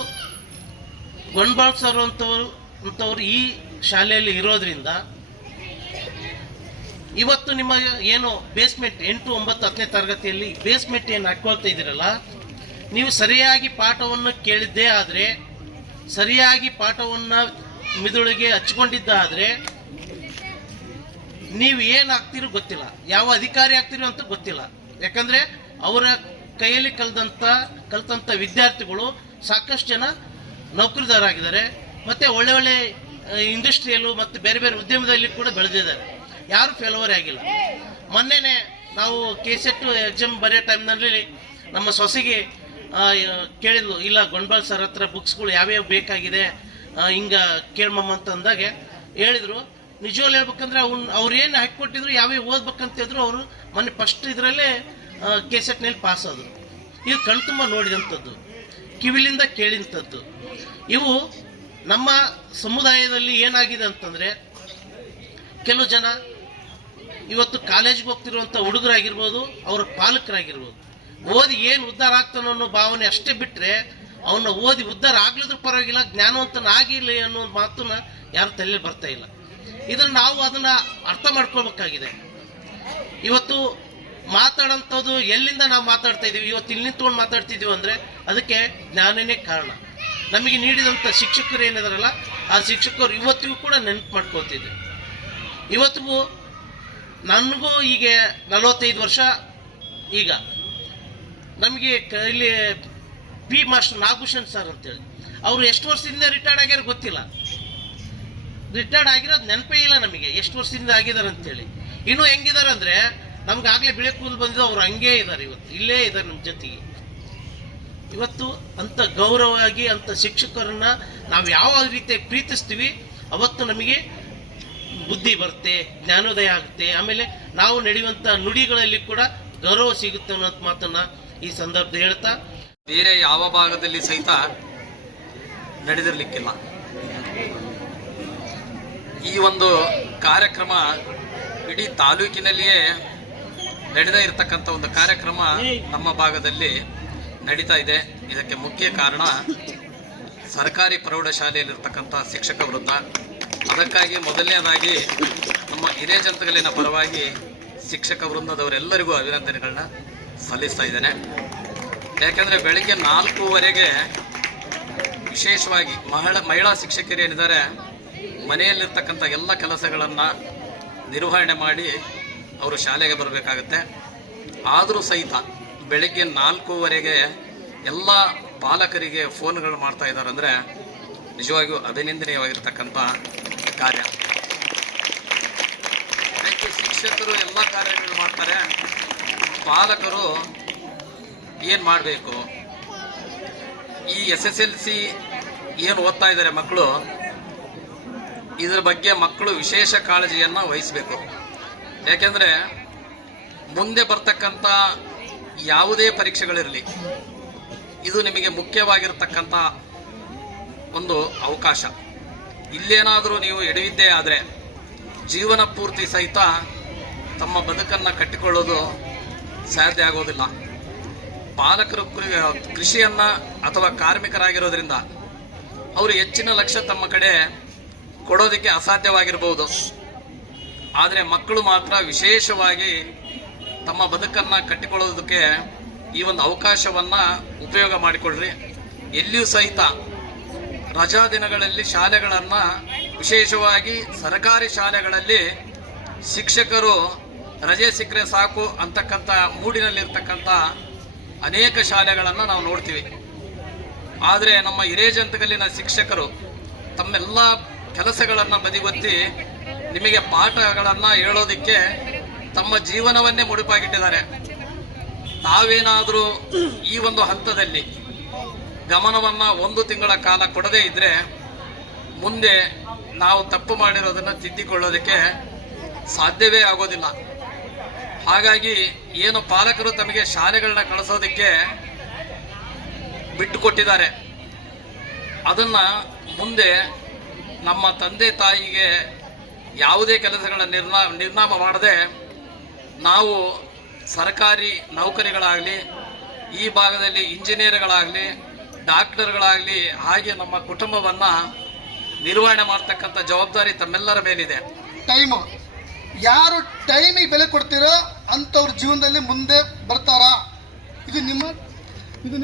ಗೊಂಡ್ಬಾಳ್ ಸರ್ ಅಂಥವ್ರು ಈ ಶಾಲೆಯಲ್ಲಿ ಇರೋದ್ರಿಂದ ಇವತ್ತು ನಿಮ್ಮ ಏನು ಬೇಸ್ಮೆಂಟ್ 8, 9, 10ನೇ ತರಗತಿಯಲ್ಲಿ ಬೇಸ್ಮೆಂಟ್ ಏನು ಹಾಕ್ಕೊಳ್ತಾ ಇದ್ದೀರಲ್ಲ, ನೀವು ಸರಿಯಾಗಿ ಪಾಠವನ್ನು ಕೇಳಿದ್ದೇ ಆದರೆ, ಸರಿಯಾಗಿ ಪಾಠವನ್ನು ಮಿದುಳಿಗೆ ಹಚ್ಕೊಂಡಿದ್ದಾದರೆ ನೀವು ಏನು ಆಗ್ತಿರೋ ಗೊತ್ತಿಲ್ಲ, ಯಾವ ಅಧಿಕಾರಿ ಆಗ್ತಿರೋ ಅಂತ ಗೊತ್ತಿಲ್ಲ. ಯಾಕಂದರೆ ಅವರ ಕೈಯಲ್ಲಿ ಕಲಿತಂಥ ವಿದ್ಯಾರ್ಥಿಗಳು ಸಾಕಷ್ಟು ಜನ ನೌಕರಿದಾರರಾಗಿದ್ದಾರೆ, ಮತ್ತು ಒಳ್ಳೆ ಇಂಡಸ್ಟ್ರಿಯಲ್ಲೂ ಮತ್ತು ಬೇರೆ ಬೇರೆ ಉದ್ಯಮದಲ್ಲಿ ಕೂಡ ಬೆಳೆದಿದ್ದಾರೆ. ಯಾರು ಫೇಲ್ವರ್ ಆಗಿಲ್ಲ. ಮೊನ್ನೆನೇ ನಾವು KCET ಎಕ್ಸಾಮ್ ಬರೆಯೋ ಟೈಮ್ನಲ್ಲಿ ನಮ್ಮ ಸೊಸೆಗೆ ಕೇಳಿದ್ಲು, ಇಲ್ಲ ಗೊಂಡ್ಬಾಲ್ ಸರ್ ಹತ್ರ ಬುಕ್ಸ್ಗಳು ಯಾವ್ಯಾವ ಬೇಕಾಗಿದೆ ಹಿಂಗೆ ಕೇಳಮ್ಮ ಅಂತ ಅಂದಾಗೆ ಹೇಳಿದರು. ನಿಜವಾಗ್ಲೂ ಹೇಳ್ಬೇಕಂದ್ರೆ ಅವ್ರು ಏನು ಹಾಕಿಕೊಟ್ಟಿದ್ರು ಯಾವ್ಯಾವ ಓದ್ಬೇಕಂತ ಹೇಳಿದ್ರು ಅವರು ಮೊನ್ನೆ ಫಸ್ಟ್ ಇದರಲ್ಲೇ KCETನಲ್ಲಿ ಪಾಸ್ ಆದರು. ಇದು ಕಣ್ತುಂಬ ನೋಡಿದಂಥದ್ದು, ಕಿವಿಲಿಂದ ಕೇಳಿದಂಥದ್ದು. ಇವು ನಮ್ಮ ಸಮುದಾಯದಲ್ಲಿ ಏನಾಗಿದೆ ಅಂತಂದರೆ, ಕೆಲವು ಜನ ಇವತ್ತು ಕಾಲೇಜ್ಗೆ ಹೋಗ್ತಿರುವಂಥ ಹುಡುಗರಾಗಿರ್ಬೋದು, ಅವರ ಪಾಲಕರಾಗಿರ್ಬೋದು, ಓದಿ ಏನು ಉದ್ಧಾರ ಆಗ್ತಾನೋ ಅನ್ನೋ ಭಾವನೆ ಅಷ್ಟೇ ಬಿಟ್ಟರೆ ಅವನ್ನ ಓದಿ ಉದ್ಧಾರ ಆಗ್ಲಿದ್ರು ಪರವಾಗಿಲ್ಲ, ಜ್ಞಾನವಂತನಾಗಿರಲಿ ಅನ್ನೋ ಮಾತನ್ನ ಯಾರು ತಲೆಯಲ್ಲಿ ಬರ್ತಾ ಇಲ್ಲ. ಇದನ್ನು ನಾವು ಅದನ್ನು ಅರ್ಥ ಮಾಡ್ಕೊಳ್ಬೇಕಾಗಿದೆ. ಇವತ್ತು ಮಾತಾಡೋಂಥದ್ದು ಎಲ್ಲಿಂದ ನಾವು ಮಾತಾಡ್ತಾ ಇದ್ದೀವಿ, ಇವತ್ತು ಇಲ್ಲಿ ನಿಂತ್ಕೊಂಡು ಮಾತಾಡ್ತಿದ್ದೀವಿ ಅಂದರೆ ಅದಕ್ಕೆ ಜ್ಞಾನನೇ ಕಾರಣ. ನಮಗೆ ನೀಡಿದಂಥ ಶಿಕ್ಷಕರು ಏನಿದಾರಲ್ಲ, ಆ ಶಿಕ್ಷಕರು ಇವತ್ತಿಗೂ ಕೂಡ ನೆನಪು ಮಾಡ್ಕೊಳ್ತಿದ್ದೆ. ಇವತ್ತಿಗೂ ನನಗೂ ಈಗ 45 ವರ್ಷ. ಈಗ ನಮಗೆ ಇಲ್ಲಿ ಪಿ ಮಾಸ್ಟರ್ ನಾಗಭೂಷಣ್ ಸರ್ ಅಂತೇಳಿ ಅವರು ಎಷ್ಟು ವರ್ಷದಿಂದ ರಿಟೈರ್ಡ್ ಆಗ್ಯಾರ ಗೊತ್ತಿಲ್ಲ. ರಿಟೈರ್ಡ್ ಆಗಿರೋದು ನೆನಪೇ ಇಲ್ಲ ನಮಗೆ ಎಷ್ಟು ವರ್ಷದಿಂದ ಆಗಿದ್ದಾರೆ ಅಂತೇಳಿ. ಇನ್ನೂ ಹೆಂಗಿದ್ದಾರೆ ಅಂದರೆ ನಮ್ಗೆ ಆಗಲೇ ಬಿಳೆ ಕೂದಲು ಬಂದಿದ್ದು, ಅವರು ಹಂಗೇ ಇದ್ದಾರೆ, ಇವತ್ತು ಇಲ್ಲೇ ಇದ್ದಾರೆ ನಮ್ಮ ಜೊತೆಗೆ. ಇವತ್ತು ಅಂಥ ಗೌರವವಾಗಿ ಅಂಥ ಶಿಕ್ಷಕರನ್ನ ನಾವು ಯಾವ ರೀತಿಯಾಗಿ ಪ್ರೀತಿಸ್ತೀವಿ ಅವತ್ತು ನಮಗೆ ಬುದ್ಧಿ ಬರುತ್ತೆ, ಜ್ಞಾನೋದಯ ಆಗುತ್ತೆ. ಆಮೇಲೆ ನಾವು ನಡೆಯುವಂಥ ನುಡಿಗಳಲ್ಲಿ ಕೂಡ ಗೌರವ ಸಿಗುತ್ತೆ ಅನ್ನೋ ಮಾತನ್ನ ಈ ಸಂದರ್ಭದಲ್ಲಿ ಹೇಳ್ತಾ, ಬೇರೆ ಯಾವ ಭಾಗದಲ್ಲಿ ಸಹಿತ ನಡೆದಿರಲಿಕ್ಕಿಲ್ಲ. ಈ ಒಂದು ಕಾರ್ಯಕ್ರಮ ಇಡೀ ತಾಲೂಕಿನಲ್ಲಿಯೇ ನಡೆದ ಇರತಕ್ಕಂಥ ಒಂದು ಕಾರ್ಯಕ್ರಮ ನಮ್ಮ ಭಾಗದಲ್ಲಿ ನಡೀತಾ ಇದೆ. ಇದಕ್ಕೆ ಮುಖ್ಯ ಕಾರಣ ಸರ್ಕಾರಿ ಪ್ರೌಢಶಾಲೆಯಲ್ಲಿರ್ತಕ್ಕಂಥ ಶಿಕ್ಷಕ ವೃಂದ. ಅದಕ್ಕಾಗಿ ಮೊದಲನೇದಾಗಿ ನಮ್ಮ ಹಿರೇಜಂತಗಲಿನ ಪರವಾಗಿ ಶಿಕ್ಷಕ ವೃಂದದವರೆಲ್ಲರಿಗೂ ಅಭಿನಂದನೆಗಳನ್ನ ಸಲ್ಲಿಸ್ತಾ ಇದ್ದೇನೆ. ಯಾಕೆಂದರೆ ಬೆಳಗ್ಗೆ 4:15ಗೆ ವಿಶೇಷವಾಗಿ ಮಹಿಳಾ ಶಿಕ್ಷಕರು ಏನಿದ್ದಾರೆ ಮನೆಯಲ್ಲಿರ್ತಕ್ಕಂಥ ಎಲ್ಲ ಕೆಲಸಗಳನ್ನು ನಿರ್ವಹಣೆ ಮಾಡಿ ಅವರು ಶಾಲೆಗೆ ಬರಬೇಕಾಗತ್ತೆ. ಆದರೂ ಸಹಿತ ಬೆಳಗ್ಗೆ 4:15ಗೆ ಎಲ್ಲ ಪಾಲಕರಿಗೆ ಫೋನ್ಗಳು ಮಾಡ್ತಾ ಇದ್ದಾರೆ ಅಂದರೆ ನಿಜವಾಗಿಯೂ ಅಭಿನಂದನೀಯವಾಗಿರ್ತಕ್ಕಂಥ ಕಾರ್ಯ. ಶಿಕ್ಷಕರು ಎಲ್ಲ ಕಾರ್ಯಗಳು ಮಾಡ್ತಾರೆ, ಪಾಲಕರು ಏನು ಮಾಡಬೇಕು? ಈ SSLC ಏನು ಓದ್ತಾ ಇದ್ದಾರೆ ಮಕ್ಕಳು, ಇದರ ಬಗ್ಗೆ ಮಕ್ಕಳು ವಿಶೇಷ ಕಾಳಜಿಯನ್ನು ವಹಿಸಬೇಕು. ಯಾಕೆಂದರೆ ಮುಂದೆ ಬರ್ತಕ್ಕಂಥ ಯಾವುದೇ ಪರೀಕ್ಷೆಗಳಿರಲಿ, ಇದು ನಿಮಗೆ ಮುಖ್ಯವಾಗಿರ್ತಕ್ಕಂಥ ಒಂದು ಅವಕಾಶ. ಇಲ್ಲೇನಾದರೂ ನೀವು ಎಡವಿದ್ದೇ ಆದರೆ ಜೀವನ ಪೂರ್ತಿ ಸಹಿತ ತಮ್ಮ ಬದುಕನ್ನು ಕಟ್ಟಿಕೊಳ್ಳೋದು ಸಾಧ್ಯ ಆಗೋದಿಲ್ಲ. ಪಾಲಕರು ಕೃಷಿಯನ್ನು ಅಥವಾ ಕಾರ್ಮಿಕರಾಗಿರೋದ್ರಿಂದ ಅವರು ಹೆಚ್ಚಿನ ಲಕ್ಷ್ಯ ತಮ್ಮ ಕಡೆ ಕೊಡೋದಕ್ಕೆ ಅಸಾಧ್ಯವಾಗಿರ್ಬೋದು. ಆದರೆ ಮಕ್ಕಳು ಮಾತ್ರ ವಿಶೇಷವಾಗಿ ತಮ್ಮ ಬದುಕನ್ನು ಕಟ್ಟಿಕೊಳ್ಳೋದಕ್ಕೆ ಈ ಒಂದು ಅವಕಾಶವನ್ನು ಉಪಯೋಗ ಮಾಡಿಕೊಳ್ಳ್ರಿ. ಎಲ್ಲಿಯೂ ಸಹಿತ ರಜಾ ದಿನಗಳಲ್ಲಿ ಶಾಲೆಗಳನ್ನು, ವಿಶೇಷವಾಗಿ ಸರ್ಕಾರಿ ಶಾಲೆಗಳಲ್ಲಿ ಶಿಕ್ಷಕರು ರಜೆ ಸಿಕ್ಕರೆ ಸಾಕು ಅಂತಕ್ಕಂಥ ಮೂಡಿನಲ್ಲಿರ್ತಕ್ಕಂಥ ಅನೇಕ ಶಾಲೆಗಳನ್ನು ನಾವು ನೋಡ್ತೀವಿ. ಆದರೆ ನಮ್ಮ ಹಿರೇಜಂತಗಲ್ಲಿನ ಶಿಕ್ಷಕರು ತಮ್ಮೆಲ್ಲ ಕೆಲಸಗಳನ್ನು ಬದಿಗೊತ್ತಿ ನಿಮಗೆ ಪಾಠಗಳನ್ನು ಹೇಳೋದಕ್ಕೆ ತಮ್ಮ ಜೀವನವನ್ನೇ ಮುಡುಪಾಗಿಟ್ಟಿದ್ದಾರೆ. ತಾವೇನಾದರೂ ಈ ಒಂದು ಹಂತದಲ್ಲಿ ಗಮನವನ್ನು 1 ತಿಂಗಳ ಕಾಲ ಕೊಡದೇ ಇದ್ದರೆ ಮುಂದೆ ನಾವು ತಪ್ಪು ಮಾಡಿರೋದನ್ನು ತಿದ್ದಿಕೊಳ್ಳೋದಕ್ಕೆ ಸಾಧ್ಯವೇ ಆಗೋದಿಲ್ಲ. ಹಾಗಾಗಿ ಏನು ಪಾಲಕರು ತಮಗೆ ಶಾಲೆಗಳನ್ನ ಕಳಿಸೋದಕ್ಕೆ ಬಿಟ್ಟುಕೊಟ್ಟಿದ್ದಾರೆ, ಅದನ್ನು ಮುಂದೆ ನಮ್ಮ ತಂದೆ ತಾಯಿಗೆ ಯಾವುದೇ ಕೆಲಸಗಳ ನಿರ್ನಾಮ ಮಾಡದೆ ನಾವು ಸರ್ಕಾರಿ ನೌಕರಿಗಳಾಗಲಿ, ಈ ಭಾಗದಲ್ಲಿ ಇಂಜಿನಿಯರ್ಗಳಾಗಲಿ, ಡಾಕ್ಟರ್ಗಳಾಗಲಿ, ಹಾಗೆ ನಮ್ಮ ಕುಟುಂಬವನ್ನು ನಿರ್ವಹಣೆ ಮಾಡ್ತಕ್ಕಂಥ ಜವಾಬ್ದಾರಿ ತಮ್ಮೆಲ್ಲರ ಮೇಲಿದೆ. ಟೈಮು ಯಾರು ಟೈಮಿಗೆ ಬೆಲೆ ಕೊಡ್ತೀರೋ ಅಂಥವ್ರ ಜೀವನದಲ್ಲಿ ಮುಂದೆ ಬರ್ತಾರಾ? ಇದು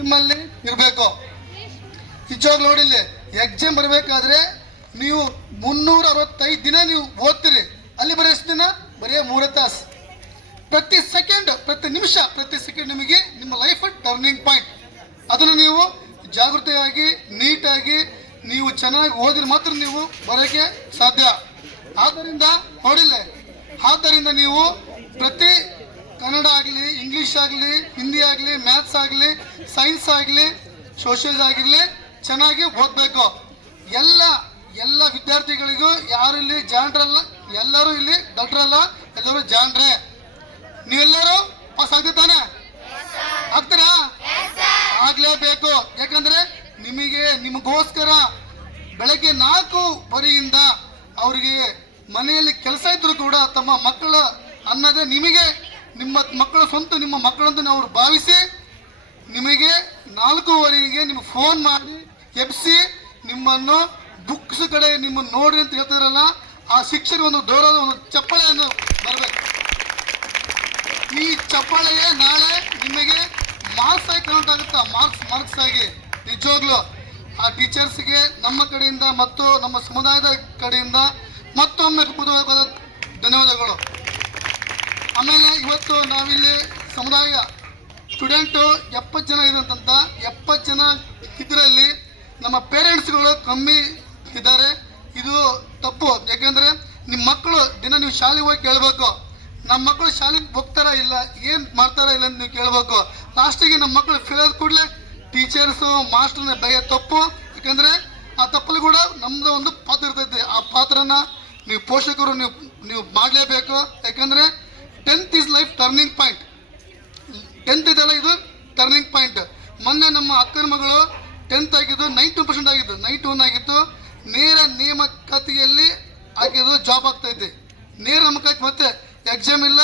ನಿಮ್ಮಲ್ಲಿ ಇರಬೇಕು. ನಿಜವಾಗ್ಲೂ ನೋಡಿಲ್ಲ, ಎಕ್ಸಾಮ್ ಬರಬೇಕಾದ್ರೆ ನೀವು 365 ದಿನ ನೀವು ಓದ್ತೀರಿ. ಅಲ್ಲಿ ಬರೀ ಎಷ್ಟು ದಿನ? ಬರೀ 3 ತಾಸು. ಪ್ರತಿ ಸೆಕೆಂಡ್, ಪ್ರತಿ ನಿಮಿಷ, ಪ್ರತಿ ಸೆಕೆಂಡ್ ನಿಮಗೆ ನಿಮ್ಮ ಲೈಫ್ ಟರ್ನಿಂಗ್ ಪಾಯಿಂಟ್. ಅದನ್ನು ನೀವು ಜಾಗೃತಿಯಾಗಿ, ನೀಟಾಗಿ ನೀವು ಚೆನ್ನಾಗಿ ಓದಿದ್ರೆ ಮಾತ್ರ ನೀವು ಬರೋಕ್ಕೆ ಸಾಧ್ಯ. ಆದ್ದರಿಂದ ನೋಡಿಲ್ಲ, ಆದ್ದರಿಂದ ನೀವು ಪ್ರತಿ ಕನ್ನಡ ಆಗಲಿ, ಇಂಗ್ಲೀಷ್ ಆಗಲಿ, ಹಿಂದಿ ಆಗಲಿ, ಮ್ಯಾಥ್ಸ್ ಆಗಲಿ, ಸೈನ್ಸ್ ಆಗಲಿ, ಸೋಷಿಯಲ್ ಆಗಿರಲಿ ಚೆನ್ನಾಗಿ ಓದಬೇಕು. ಎಲ್ಲ ವಿದ್ಯಾರ್ಥಿಗಳಿಗೂ ಯಾರು ಇಲ್ಲಿ ಜಾಣರಲ್ಲ, ಎಲ್ಲರೂ ಇಲ್ಲಿ ದಡ್ರಲ್ಲ, ಎಲ್ಲರೂ ಜಾಣರೇ. ನೀವೆಲ್ಲರೂ ಪಾಸ್ ಆಗ್ತಾನೆ ಆಗ್ತೀರಾ? ಆಗ್ಲೇಬೇಕು. ಯಾಕಂದ್ರೆ ನಿಮಗೋಸ್ಕರ ಬೆಳಗ್ಗೆ 4:15 ಅವರಿಗೆ ಮನೆಯಲ್ಲಿ ಕೆಲಸ ಇದ್ರು ಕೂಡ ತಮ್ಮ ಮಕ್ಕಳ ಅನ್ನದೇ ನಿಮಗೆ ನಿಮ್ಮ ಮಕ್ಕಳು ಸ್ವಂತ ನಿಮ್ಮ ಮಕ್ಕಳಂತ ಅವ್ರು ಭಾವಿಸಿ ನಿಮಗೆ 4:15ಗೆ ನಿಮ್ಗೆ ಫೋನ್ ಮಾಡಿ ಎಬ್ಸಿ ನಿಮ್ಮನ್ನು ಬುಕ್ಸ್ ಕಡೆ ನಿಮ್ಮನ್ನು ನೋಡ್ರಿ ಅಂತ ಹೇಳ್ತಾರಲ್ಲ, ಆ ಶಿಕ್ಷಕರಿಗೆ ಒಂದು ದೂರದ ಒಂದು ಚಪ್ಪಾಳೆಯನ್ನು ಬರಬೇಕು. ಈ ಚಪ್ಪಾಳೆಯೇ ನಾಳೆ ನಿಮಗೆ ಮಾರ್ಕ್ಸ್ ಆಗಿ ಕೌಂಟ್ ಆಗುತ್ತಾ, ಮಾರ್ಕ್ಸ್ ಆಗಿ. ನಿಜವಾಗ್ಲು ಆ ಟೀಚರ್ಸ್ಗೆ ನಮ್ಮ ಕಡೆಯಿಂದ ಮತ್ತು ನಮ್ಮ ಸಮುದಾಯದ ಕಡೆಯಿಂದ ಮತ್ತೊಮ್ಮೆ ಹೃದಯವಾದ ಧನ್ಯವಾದಗಳು. ಆಮೇಲೆ ಇವತ್ತು ನಾವಿಲ್ಲಿ ಸಮುದಾಯ ಸ್ಟೂಡೆಂಟು 70 ಜನ ಇರೋಂಥ 70 ಜನ ಇದರಲ್ಲಿ ನಮ್ಮ ಪೇರೆಂಟ್ಸ್ಗಳು ಕಮ್ಮಿ ಇದ್ದಾರೆ. ಇದು ತಪ್ಪು. ಯಾಕೆಂದರೆ ನಿಮ್ಮ ಮಕ್ಕಳು ದಿನ ನೀವು ಶಾಲೆಗೆ ಹೋಗಿ ಕೇಳಬೇಕು, ನಮ್ಮ ಮಕ್ಕಳು ಶಾಲೆಗೆ ಹೋಗ್ತಾರಾ ಇಲ್ಲ, ಏನು ಮಾಡ್ತಾರಾ ಇಲ್ಲ ಅಂತ ನೀವು ಕೇಳಬೇಕು. ಲಾಸ್ಟಿಗೆ ನಮ್ಮ ಮಕ್ಕಳು ಫೇಲ್ ಆದ ಕೂಡಲೇ ಟೀಚರ್ಸು ಮಾಸ್ಟರ್ನ ಬೈಯ ತಪ್ಪು. ಯಾಕಂದರೆ ಆ ತಪ್ಪಲ್ಲಿ ಕೂಡ ನಮ್ಮದು ಒಂದು ಪಾತ್ರ ಇರ್ತೈತೆ. ಆ ಪಾತ್ರನ ನೀವು ಪೋಷಕರು ನೀವು ಮಾಡಲೇಬೇಕು. ಯಾಕಂದರೆ 10th is life turning point. 10th ಇದೆಲ್ಲ ಇದು ಟರ್ನಿಂಗ್ ಪಾಯಿಂಟ್. ಮೊನ್ನೆ ನಮ್ಮ ಅಕ್ಕನ ಮಗಳು 10th ಆಗಿದ್ದು 92% ಆಗಿದ್ದು, 91 ಆಗಿತ್ತು. ನೇರ ನೇಮಕಾತಿಯಲ್ಲಿ ಆಗಿದ್ದು ಜಾಬ್ ಆಗ್ತೈತೆ. ನೇರ ನೇಮಕಾತಿ ಮತ್ತೆ ಎಕ್ಸಾಮ್ ಇಲ್ಲ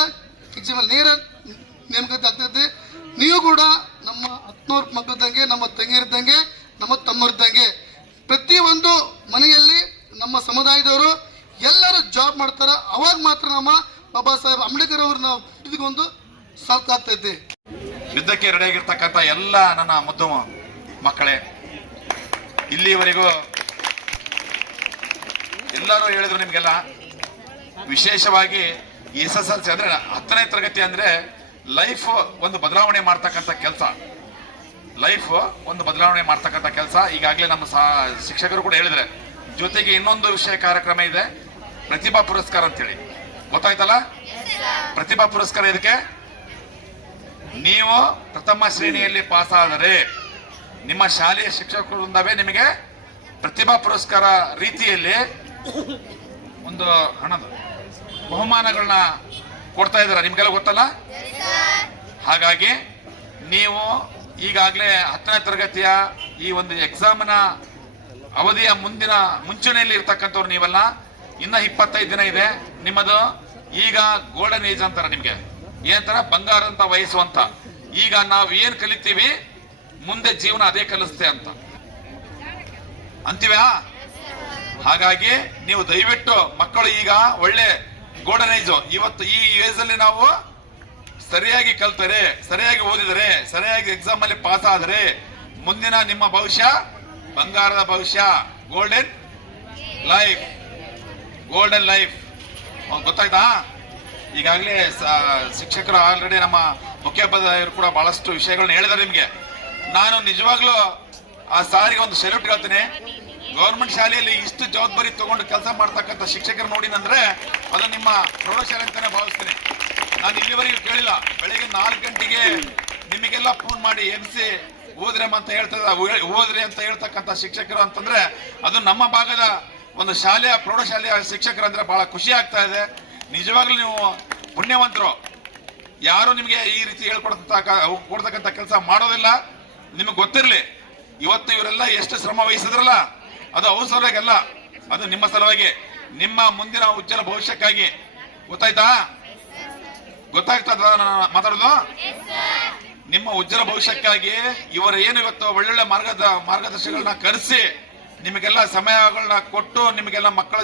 ನೇರ ನೇಮಕಾತಿ ಆಗ್ತೈತೆ. ನೀವು ಕೂಡ ನಮ್ಮ ಹತ್ನೂರು ಮಕ್ಕಳಿದ್ದಂಗೆ, ನಮ್ಮ ತಂಗಿರಿದ್ದಂಗೆ, ನಮ್ಮ ತಮ್ಮರಿದ್ದಂಗೆ. ಪ್ರತಿಯೊಂದು ಮನೆಯಲ್ಲಿ ನಮ್ಮ ಸಮುದಾಯದವರು ಎಲ್ಲರೂ ಜಾಬ್ ಮಾಡ್ತಾರೆ. ಅವಾಗ ಮಾತ್ರ ನಮ್ಮ ಬಾಬಾ ಸಾಹೇಬ್ ಅಂಬೇಡ್ಕರ್ ಅವ್ರನ್ನ ಇದಕ್ಕೊಂದು ಸಾಕಾಗ್ತೈತಿ. ಯುದ್ಧಕ್ಕೆ ರೆಡಿಯಾಗಿರ್ತಕ್ಕಂಥ ಎಲ್ಲ ನನ್ನ ಮುದ್ದು ಮಕ್ಕಳೇ, ಇಲ್ಲಿವರೆಗೂ ಎಲ್ಲರೂ ಹೇಳಿದ್ರು ನಿಮಗೆಲ್ಲ. ವಿಶೇಷವಾಗಿ SSLC ಅಂದ್ರೆ 10ನೇ ತರಗತಿ ಅಂದ್ರೆ ಲೈಫ್ ಒಂದು ಬದಲಾವಣೆ ಮಾಡ್ತಕ್ಕಂಥ ಕೆಲಸ. ಲೈಫ್ ಒಂದು ಬದಲಾವಣೆ ಮಾಡ್ತಕ್ಕಂಥ ಕೆಲಸ. ಈಗಾಗಲೇ ನಮ್ಮ ಶಿಕ್ಷಕರು ಕೂಡ ಹೇಳಿದ್ರೆ. ಜೊತೆಗೆ ಇನ್ನೊಂದು ವಿಷಯ ಕಾರ್ಯಕ್ರಮ ಇದೆ, ಪ್ರತಿಭಾ ಪುರಸ್ಕಾರ ಅಂತೇಳಿ. ಗೊತ್ತಾಯ್ತಲ್ಲ? ಪ್ರತಿಭಾ ಪುರಸ್ಕಾರ ಇದಕ್ಕೆ ನೀವು ಪ್ರಥಮ ಶ್ರೇಣಿಯಲ್ಲಿ ಪಾಸ್ ಆದರೆ ನಿಮ್ಮ ಶಾಲೆಯ ಶಿಕ್ಷಕರಿಂದವೇ ನಿಮಗೆ ಪ್ರತಿಭಾ ಪುರಸ್ಕಾರ ರೀತಿಯಲ್ಲಿ ಒಂದು ಹಣದ ಬಹುಮಾನಗಳನ್ನ ಕೊಡ್ತಾ ಇದ್ದಾರೆ. ನಿಮ್ಗೆಲ್ಲ ಗೊತ್ತಲ್ಲ? ಹಾಗಾಗಿ ನೀವು ಈಗಾಗಲೇ 10ನೇ ತರಗತಿಯ ಈ ಒಂದು ಎಕ್ಸಾಮಿನ ಅವಧಿಯ ಮುಂಚೂಣಿಯಲ್ಲಿ ಇರ್ತಕ್ಕಂಥವ್ರು ನೀವೆಲ್ಲ. ಇನ್ನ 25 ದಿನ ಇದೆ ನಿಮ್ಮದು. ಈಗ ಗೋಲ್ಡನ್ ಏಜ್ ಅಂತಾರ ನಿಮ್ಗೆ. ಏನಂತಾರ? ಬಂಗಾರದ ವಯಸ್ಸು ಅಂತ. ಈಗ ನಾವು ಏನ್ ಕಲಿತೀವಿ ಮುಂದೆ ಜೀವನ ಅದೇ ಕಲಿಸುತ್ತೆ ಅಂತ ಅಂತೀವ್ಯಾ? ಹಾಗಾಗಿ ನೀವು ದಯವಿಟ್ಟು ಮಕ್ಕಳು ಈಗ ಒಳ್ಳೆ ಗೋಲ್ಡನ್ ಏಜ್. ಇವತ್ತು ಈ ಏಜ್ ಅಲ್ಲಿ ನಾವು ಸರಿಯಾಗಿ ಕಲ್ತರೆ, ಸರಿಯಾಗಿ ಓದಿದರೆ, ಸರಿಯಾಗಿ ಎಕ್ಸಾಮ್ ಅಲ್ಲಿ ಪಾಸ್ ಆದರೆ ಮುಂದಿನ ನಿಮ್ಮ ಭವಿಷ್ಯ ಬಂಗಾರದ ಭವಿಷ್ಯ. Golden life, golden life. ಗೊತ್ತಾಯ್ತಾ? ಈಗಾಗಲೇ ಶಿಕ್ಷಕರು ಆಲ್ರೆಡಿ ನಮ್ಮ ಮುಖ್ಯೋಪಾಧ್ಯಾಯರು ಕೂಡ ಬಹಳಷ್ಟು ವಿಷಯಗಳನ್ನ ಹೇಳಿದ್ದಾರೆ ನಿಮ್ಗೆ. ನಾನು ನಿಜವಾಗ್ಲೂ ಆ ಸಾರಿಗೆ ಒಂದು ಸೆಲ್ಯೂಟ್ ಹೇಳ್ತೀನಿ. ಗೌರ್ಮೆಂಟ್ ಶಾಲೆಯಲ್ಲಿ ಇಷ್ಟು ಜವಾಬ್ದಾರಿ ತಗೊಂಡು ಕೆಲಸ ಮಾಡ್ತಕ್ಕಂಥ ಶಿಕ್ಷಕರು ನೋಡಿನಂದ್ರೆ ಅದು ನಿಮ್ಮ ಪ್ರೌಢಶಾಲೆ ಅಂತಾನೆ ಭಾವಿಸ್ತೀನಿ. ನಾನು ಇಲ್ಲಿವರೆಗೂ ಕೇಳಿಲ್ಲ. ಬೆಳಿಗ್ಗೆ 4 ಗಂಟೆಗೆ ನಿಮಗೆಲ್ಲ ಫೋನ್ ಮಾಡಿ ಎಬ್ಸಿ ಓದ್ರಿ ಅಂತ ಹೇಳ್ತಕ್ಕಂಥ ಶಿಕ್ಷಕರು ಅಂತಂದ್ರೆ ಅದು ನಮ್ಮ ಭಾಗದ ಒಂದು ಶಾಲೆಯ ಪ್ರೌಢಶಾಲೆಯ ಶಿಕ್ಷಕರು ಅಂದ್ರೆ ಬಹಳ ಖುಷಿ ಆಗ್ತಾ ಇದೆ. ನಿಜವಾಗ್ಲೂ ನೀವು ಪುಣ್ಯವಂತರು. ಯಾರು ನಿಮಗೆ ಈ ರೀತಿ ಕೊಡ್ತಕ್ಕಂಥ ಕೆಲಸ ಮಾಡೋದಿಲ್ಲ. ನಿಮಗೆ ಗೊತ್ತಿರಲಿ, ಇವತ್ತು ಇವರೆಲ್ಲ ಎಷ್ಟು ಶ್ರಮ ವಹಿಸಿದ್ರಲ್ಲ ಅದು ಅವ್ರ ಸಲುವಾಗಿ ಅಲ್ಲ, ಅದು ನಿಮ್ಮ ಸಲುವಾಗಿ, ನಿಮ್ಮ ಮುಂದಿನ ಉಜ್ವಲ ಭವಿಷ್ಯಕ್ಕಾಗಿ. ಗೊತ್ತಾಯ್ತಾ? ಗೊತ್ತಾಗ್ತದ ಮಾತಾಡೋದು? ನಿಮ್ಮ ಉಜ್ವಲ ಭವಿಷ್ಯಕ್ಕಾಗಿ ಇವರು ಏನು ಇವತ್ತು ಒಳ್ಳೊಳ್ಳೆ ಮಾರ್ಗದರ್ಶಿಗಳನ್ನ ಕರೆಸಿ ನಿಮಗೆಲ್ಲ ಸಮಯಗಳನ್ನ ಕೊಟ್ಟು ನಿಮಗೆಲ್ಲ ಮಕ್ಕಳ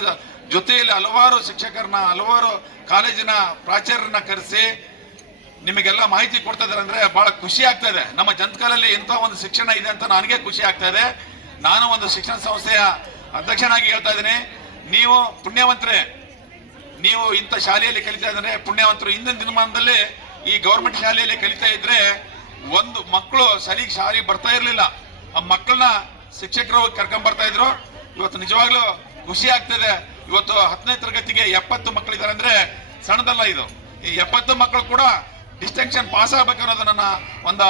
ಜೊತೆಯಲ್ಲಿ ಹಲವಾರು ಶಿಕ್ಷಕರನ್ನ, ಹಲವಾರು ಕಾಲೇಜಿನ ಪ್ರಾಚಾರ್ಯರನ್ನ ಕರೆಸಿ ನಿಮಗೆಲ್ಲ ಮಾಹಿತಿ ಕೊಡ್ತಾ ಇದಾರೆ ಅಂದ್ರೆ ಬಹಳ ಖುಷಿ ಆಗ್ತಾ ಇದೆ. ನಮ್ಮ ಜನಕಾಲಲ್ಲಿ ಇಂಥ ಒಂದು ಶಿಕ್ಷಣ ಇದೆ ಅಂತ ನನಗೆ ಖುಷಿ ಆಗ್ತಾ ಇದೆ. ನಾನು ಒಂದು ಶಿಕ್ಷಣ ಸಂಸ್ಥೆಯ ಅಧ್ಯಕ್ಷನಾಗಿ ಹೇಳ್ತಾ ಇದ್ದೀನಿ, ನೀವು ಪುಣ್ಯವಂತರೇ. ನೀವು ಇಂಥ ಶಾಲೆಯಲ್ಲಿ ಕಲಿತಾ ಇದ್ರೆ ಪುಣ್ಯವಂತರು. ಹಿಂದಿನ ದಿನಮಾನದಲ್ಲಿ ಈ ಗೌರ್ಮೆಂಟ್ ಶಾಲೆಯಲ್ಲಿ ಕಲಿತಾ ಇದ್ರೆ ಒಂದು ಮಕ್ಕಳು ಶಾಲೆಗೆ ಬರ್ತಾ ಇರ್ಲಿಲ್ಲ. ಆ ಮಕ್ಕಳನ್ನ ಶಿಕ್ಷಕರು ಕರ್ಕೊಂಡ್ ಬರ್ತಾ ಇದ್ರು. ಇವತ್ತು ನಿಜವಾಗ್ಲೂ ಖುಷಿ ಆಗ್ತದೆ. ಇವತ್ತು 10ನೇ ತರಗತಿಗೆ 70 ಮಕ್ಕಳಿದ್ದಾರೆ ಅಂದ್ರೆ ಸಣ್ಣದಲ್ಲ ಇದು. ಈ 70 ಮಕ್ಕಳು ಕೂಡ ಡಿಸ್ಟಿಂಕ್ಷನ್ ಪಾಸ್ ಆಗ್ಬೇಕು ಅನ್ನೋದು ನನ್ನ ಒಂದು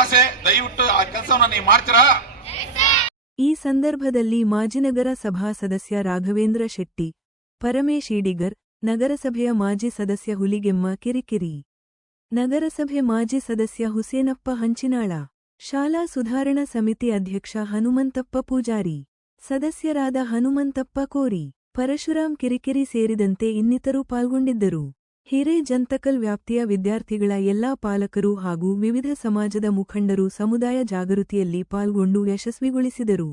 ಆಸೆ. ದಯವಿಟ್ಟು ಆ ಕೆಲಸವನ್ನ ನೀವು ಮಾಡ್ತೀರಾ? ಈ ಸಂದರ್ಭದಲ್ಲಿ ಮಾಜಿನಗರ ಸಭಾ ಸದಸ್ಯ ರಾಘವೇಂದ್ರ ಶೆಟ್ಟಿ, ಪರಮೇಶ್ ಈಡಿಗರ್, ನಗರಸಭೆಯ ಮಾಜಿ ಸದಸ್ಯ ಹುಲಿಗೆಮ್ಮ ಕಿರಿಕಿರಿ, ನಗರಸಭೆ ಮಾಜಿ ಸದಸ್ಯ ಹುಸೇನಪ್ಪ ಹಂಚಿನಾಳ, ಶಾಲಾ ಸುಧಾರಣಾ ಸಮಿತಿ ಅಧ್ಯಕ್ಷ ಹನುಮಂತಪ್ಪ ಪೂಜಾರಿ, ಸದಸ್ಯರಾದ ಹನುಮಂತಪ್ಪ ಕೋರಿ, ಪರಶುರಾಮ್ ಕಿರಿಕಿರಿ ಸೇರಿದಂತೆ ಇನ್ನಿತರು ಪಾಲ್ಗೊಂಡಿದ್ದರು. ಹಿರೇಜಂತಕಲ್ ವ್ಯಾಪ್ತಿಯ ವಿದ್ಯಾರ್ಥಿಗಳ ಎಲ್ಲಾ ಪಾಲಕರು ಹಾಗೂ ವಿವಿಧ ಸಮಾಜದ ಮುಖಂಡರು ಸಮುದಾಯ ಜಾಗೃತಿಯಲ್ಲಿ ಪಾಲ್ಗೊಂಡು ಯಶಸ್ವಿಗೊಳಿಸಿದರು.